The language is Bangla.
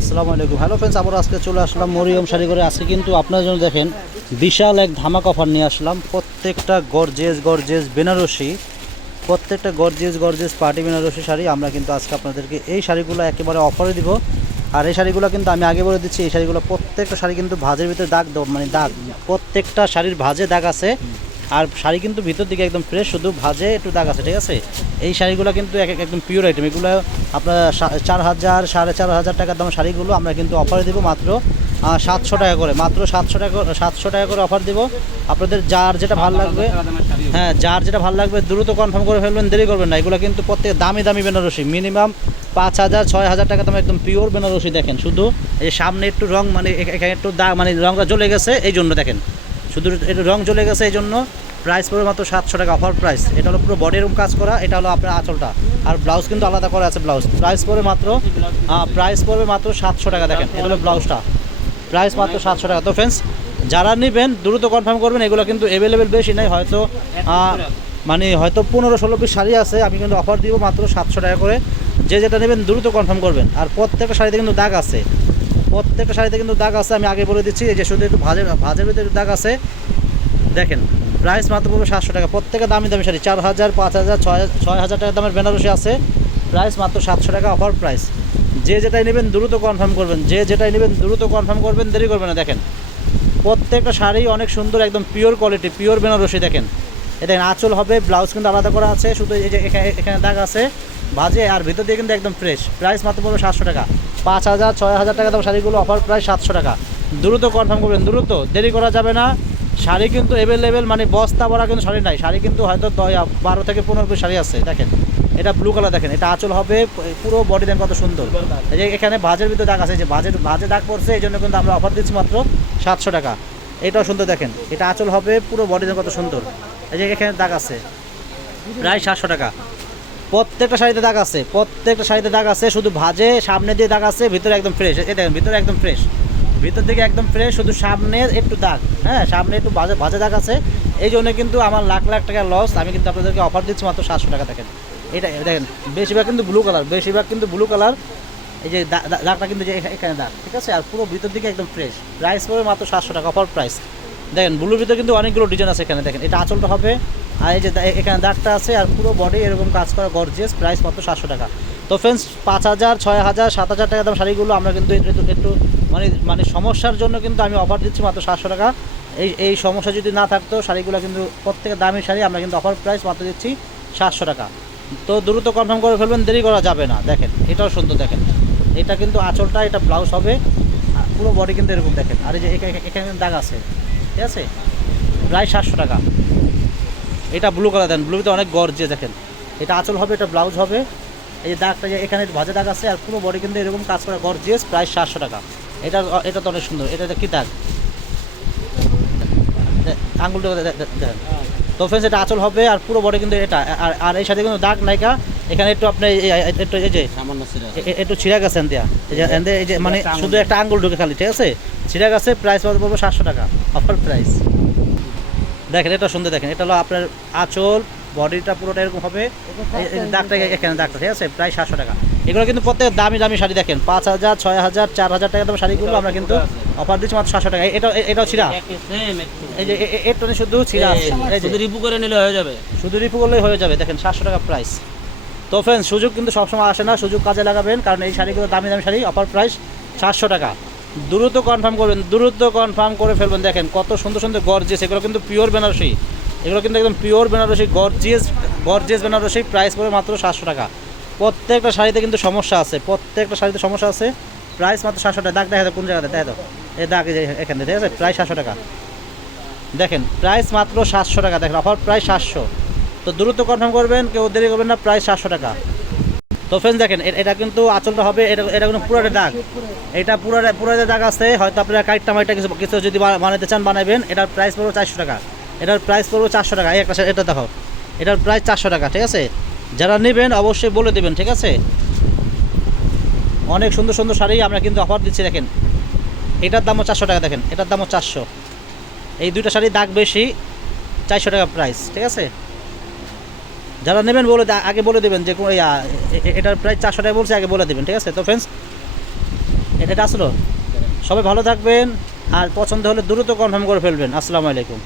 আসসালামু আলাইকুম। হ্যালো ফ্রেন্ডস আবার আজকে চলে আসলাম মরিয়ম শাড়ি করে আজকে কিন্তু আপনার জন্য দেখেন বিশাল এক ধামাক অফার নিয়ে আসলাম। প্রত্যেকটা গর্জেস গর্জেস বেনারসি, প্রত্যেকটা gorgeous gorgeous party Banarasi sari আমরা কিন্তু আজকে আপনাদেরকে এই শাড়িগুলো একেবারে অফারে দিব। আর এই শাড়িগুলো কিন্তু আমি আগে বলে দিচ্ছি, এই শাড়িগুলো প্রত্যেকটা শাড়ি কিন্তু ভাজের ভিতরে দাগ মানে দাগ, প্রত্যেকটা শাড়ির ভাজে দাগ আছে। আর শাড়ি কিন্তু ভিতর দিকে একদম ফ্রেশ শুধু ভাজে একটু দাগ আছে ঠিক আছে? এই শাড়িগুলো কিন্তু এক এক- একদম পিওর আইটেম এগুলো আপনার চার হাজার সাড়ে চার হাজার টাকার দাম শাড়িগুলো আমরা কিন্তু অফারে দেবো মাত্র সাতশো টাকা করে মাত্র সাতশো টাকা সাতশো টাকা করে অফার দিব। আপনাদের যার যেটা ভালো লাগবে হ্যাঁ যার যেটা ভালো লাগবে দ্রুত কনফার্ম করে ফেলবেন দেরি করবেন না। এগুলো কিন্তু প্রত্যেক দামি দামি বেনারসি মিনিমাম পাঁচ হাজার ছয় হাজার টাকা দাম একদম পিওর বেনারসি দেখেন। শুধু এই সামনে একটু রং মানে এখানে একটু দাগ মানে রংটা জ্বলে গেছে এই জন্য দেখেন। শুধু একটু রং জ্বলে গেছে এই জন্য প্রাইস পড়বে মাত্র সাতশো টাকা অফার প্রাইস এটা হলো পুরো বডি রুম কাজ করা, এটা হলো আপনার আঁচলটা। আর ব্লাউজ কিন্তু আলাদা করা আছে ব্লাউজ প্রাইস পড়বে মাত্র প্রাইস পড়বে মাত্র সাতশো টাকা, দেখেন, এটা হলো ব্লাউজটা প্রাইস মাত্র সাতশো টাকা। তো ফ্রেন্ডস যারা নেবেন, দ্রুত কনফার্ম করবেন, এগুলো কিন্তু অ্যাভেলেবেল বেশি নেই, হয়তো মানে হয়তো পনেরো ষোলো পিস শাড়ি আছে, আমি কিন্তু অফার দিব মাত্র সাতশো টাকা করে। যে যেটা নেবেন, দ্রুত কনফার্ম করবেন। আর প্রত্যেকটা শাড়িতে কিন্তু দাগ আছে। প্রত্যেকটা শাড়িতে কিন্তু দাগ আছে, আমি আগে বলে দিচ্ছি, এই যে শুধু একটু ভাজের ভাজের ভিতরে দাগ আছে। দেখেন প্রাইস মাত্র পড়বে সাতশো টাকা। প্রত্যেকে দামি দামি শাড়ি, চার হাজার, পাঁচ হাজার, ছয় ছয় হাজার টাকা দামের বেনারসি আছে। প্রাইস মাত্র সাতশো টাকা অফার প্রাইস যে যেটাই নেবেন দ্রুত কনফার্ম করবেন। যে যেটাই নেবেন দ্রুত কনফার্ম করবেন, দেরি করবেন না। দেখেন, প্রত্যেকটা শাড়ি অনেক সুন্দর, একদম পিওর কোয়ালিটি পিওর বেনারসি, দেখেন। এটা আঁচল হবে ব্লাউজ কিন্তু আলাদা করা আছে, শুধু এই যে এখানে দাগ আছে, ভাজে, আর ভিতর দিয়ে কিন্তু একদম ফ্রেশ প্রাইস মাত্র পড়বে সাতশো টাকা। পাঁচ হাজার, ছয় হাজার টাকা দাম। শাড়িগুলো অফার প্রায় সাতশো টাকা। দ্রুত কনফার্ম করবেন, দ্রুত। দেরি করা যাবে না। শাড়ি কিন্তু অ্যাভেলেবেল মানে বস্তা ভরা কিন্তু শাড়ি নাই। শাড়ি কিন্তু হয়তো বারো থেকে পনেরো পিস শাড়ি আছে, দেখেন। এটা ব্লু কালার দেখেন, এটা আঁচল হবে, পুরো বডি দেন কত সুন্দর। এই যে এখানে ভাজের ভিতরে দাগ আছে যে ভাজের ভাজে দাগ পড়ছে, এই জন্য কিন্তু আমরা অফার দিচ্ছি মাত্র সাতশো টাকা। এটাও সুন্দর দেখেন, এটা আঁচল হবে, পুরো বডি দেন কত সুন্দর। এই যে এখানে দাগ আছে, প্রায় সাতশো টাকা। প্রত্যেকটা শাড়িতে দাগ আছে, প্রত্যেকটা শাড়িতে দাগ আছে, শুধু ভাজে সামনে দিয়ে দাগ আছে, ভিতরে একদম ফ্রেশ এই দেখেন, ভিতরে একদম ফ্রেশ ভিতর দিকে একদম ফ্রেশ শুধু সামনে একটু দাগ হ্যাঁ সামনে একটু ভাজে ভাজে দাগ আছে। এই জন্য কিন্তু আমার লাখ লাখ টাকা লস আমি কিন্তু আপনাদেরকে অফার দিচ্ছি মাত্র সাতশো টাকা, দেখেন। এটা দেখেন, বেশিরভাগ কিন্তু ব্লু কালার বেশিরভাগ কিন্তু ব্লু কালার এই যে দাগটা কিন্তু যে এখানে দাগ, ঠিক আছে? আর পুরো ভিতর দিকে একদম ফ্রেশ প্রাইস পড়বে মাত্র সাতশো টাকা অফার প্রাইস দেখেন ব্লুর ভিতরে কিন্তু অনেকগুলো ডিজাইন আছে এখানে, দেখেন। এটা আঁচলটা হবে আর এই যে এখানে দাগটা আছে আর পুরো বডি এরকম কাজ করা গর্জিয়াস প্রাইস মাত্র সাতশো টাকা। তো ফ্রেন্ডস পাঁচ হাজার, ছয় হাজার, সাত হাজার টাকা দাম শাড়িগুলো আমরা কিন্তু একটু মানে মানে সমস্যার জন্য কিন্তু আমি অফার দিচ্ছি মাত্র সাতশো টাকা। এই এই সমস্যা যদি না থাকতো, শাড়িগুলো কিন্তু প্রত্যেকের দামি শাড়ি আমরা কিন্তু অফার প্রাইস মাত্র দিচ্ছি সাতশো টাকা। তো দ্রুত কনফার্ম করে ফেলবেন, দেরি করা যাবে না। দেখেন, এটাও সুন্দর দেখেন। এটা কিন্তু আঁচলটা, এটা ব্লাউজ হবে। পুরো বডি কিন্তু এরকম দেখেন। আর এই যে এখা- এখানে দাগ আছে। ঠিক আছে? প্রায় সাতশো টাকা। এটা ব্লু কালার দেন। ব্লুতে অনেক গর্জে দেখেন। এটা আঁচল হবে এটা ব্লাউজ হবে। এই যে দাগটা যে এখানে ভাজা দাগ আছে আর পুরো বডি কিন্তু এরকম কাজ করা গর্জিয়াস প্রায় সাতশো টাকা। এটা এটা তো অনেক সুন্দর। এটা কি দাগ? আঙুলটা দেখেন। তো ফ্রেন্ডস এটা আঁচল হবে আর পুরো বডি কিন্তু এটা। আর আর এই সাথে কিন্তু দাগ নাইকা এখানে একটু আপনি একটু এই যে একটু ছিঁড়া গেছে এনদিয়া। এই যে মানে আঙুল শুধু একটা আঙ্গুল ঢুকে খালি ঠিক আছে? ছিঁড়া গেছে প্রাইস পড়বে সাতশো টাকা অফার প্রাইস দেখেন এটা সুন্দর দেখেন এটা হলো আপনার আঁচল বডিটা পুরোটা এরকম হবে। দাগটা এখানে দাগটা ঠিক আছে? প্রায় সাতশো টাকা। এগুলো কিন্তু প্রত্যেক দামি দামি শাড়ি দেখেন পাঁচ হাজার ছয় হাজার চার হাজার টাকা দাম শাড়িগুলো আমরা কিন্তু অফার দিচ্ছি মাত্র সাতশো টাকা। এটা এটাও ছিঁড়া এই যে এ- এ- এর টনে শুধু ছিঁড়া আছে এই যে। শুধু রিপু করে নিলে হয়ে যাবে। শুধু রিপু করলেই হয়ে যাবে দেখেন সাতশো টাকা প্রাইস তো ফ্রেন্ড সুযোগ কিন্তু সবসময় আসে না সুযোগ কাজে লাগাবেন কারণ এই শাড়িগুলো দামি দামি শাড়ি অফার প্রাইস সাতশো টাকা। দ্রুত কনফার্ম করবেন, দ্রুত কনফার্ম করে ফেলবেন। দেখেন কত সুন্দর সুন্দর গর্জিয়াস এগুলো কিন্তু পিওর বেনারসি এগুলো কিন্তু একদম pure Banarasi gorgeous gorgeous Banarasi price পড়বে মাত্র সাতশো টাকা। প্রত্যেকটা শাড়িতে কিন্তু সমস্যা আছে, প্রত্যেকটা শাড়িতে সমস্যা আছে। প্রাইস মাত্র সাতশো টাকা। দাগ দেখা কোন জায়গাতে, দেখা এই দাগ এখানে, ঠিক আছে? প্রায় সাতশো টাকা। দেখেন প্রাইস মাত্র সাতশো টাকা। দেখেন অফার প্রায় সাতশো। তো দ্রুত কনফার্ম করবেন, কেউ দেরি করবেন না প্রায় সাতশো টাকা। তো ফ্রেন্ডস দেখেন এটা কিন্তু আঁচলটা হবে, এটা এটা কিন্তু পুরোটা দাগ। এটা পুরো পুরো দাগ আছে, হয়তো আপনারা কাইটটা মাইটটা কিছু কিছু যদি বানাতে চান, বানাবেন, এটার প্রাইস পড়বে চারশো টাকা। এটার প্রাইস পড়বে চারশো টাকা। একটা এটা দেখো, এটার প্রাইস চারশো টাকা, ঠিক আছে? যারা নেবেন, অবশ্যই বলে দেবেন, ঠিক আছে? অনেক সুন্দর সুন্দর শাড়ি আমরা কিন্তু অফার দিচ্ছি, দেখেন। এটার দামও চারশো টাকা, দেখেন। এটার দামও চারশো। এই দুইটা শাড়ি দাগ বেশি, চারশো টাকা প্রাইস ঠিক আছে? যারা নেবেন বলে আগে বলে দেবেন যে কোন- এ- এ- এটার প্রায় চারশো টাকা বলছে, আগে বলে দেবেন, ঠিক আছে? তো ফ্রেন্ডস এটা এটা আসলো সবাই ভালো থাকবেন, আর পছন্দ হলে দ্রুত কনফার্ম করে ফেলবেন। আসসালামু আলাইকুম।